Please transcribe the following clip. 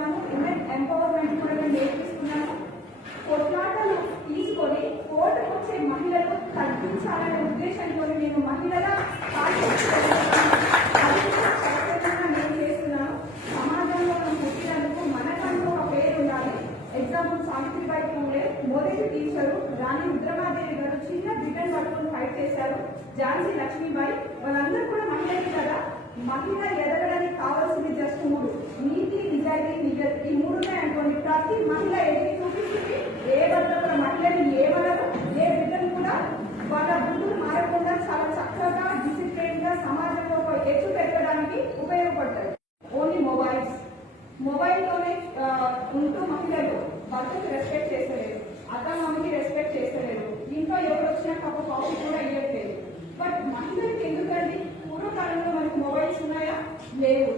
నేర్పిస్తున్నాను, women empowerment కూడా నేను నేర్పిస్తున్నాను. కొట్లాటలు తీసుకొని కోర్టుకు వచ్చే మహిళలు తగ్గించాలనే ఉద్దేశంతో నేను మహిళల నేను చేస్తున్నాను. సమాజంలో మనం పుట్టినందుకు మనకంటూ ఒక పేరు ఉండాలి. ఎగ్జాంపుల్ సావిత్రిబాయి పూలే మొదటి టీచరు, రాణి రుద్రమాదేవి గారు చిన్న బ్రిటన్ పట్టుకుని ఫైట్ చేశారు, ఝాన్సీ లక్ష్మీబాయి, వాళ్ళందరూ కూడా మహిళలు కదా. మహిళ ఎదగడానికి కావాల్సింది జస్ట్ 3: నీతి, నిజాయితీ, నిజం. ఈ 3 అనుకోండి, ప్రతి మహిళ ఎదిగి చూపిస్తుంది. ఏ భర్త కూడా మహిళని ఏమనరు, ఏ బిడ్డను కూడా వాళ్ళ బుద్ధులు మారకుండా చాలా చక్కగా డిసిప్లిన్ గా సమాజంలో ఒక ఎత్తు పెట్టడానికి ఉపయోగపడతాయి. ఓన్లీ మొబైల్లోనే ఉంటూ మహిళలు భర్తకు రెస్పెక్ట్ చేస్తలేరు, అత్త మామకి రెస్పెక్ట్ చేస్తలేరు, ఇంట్లో ఎవరు వచ్చినా కాఫీ కూడా ఇవ్వట్లేదు. బట్ మహిళలకి ఎందుకండి? పూర్వకాలంలో మనకి మొబైల్స్ ఉన్నాయా? లేవు.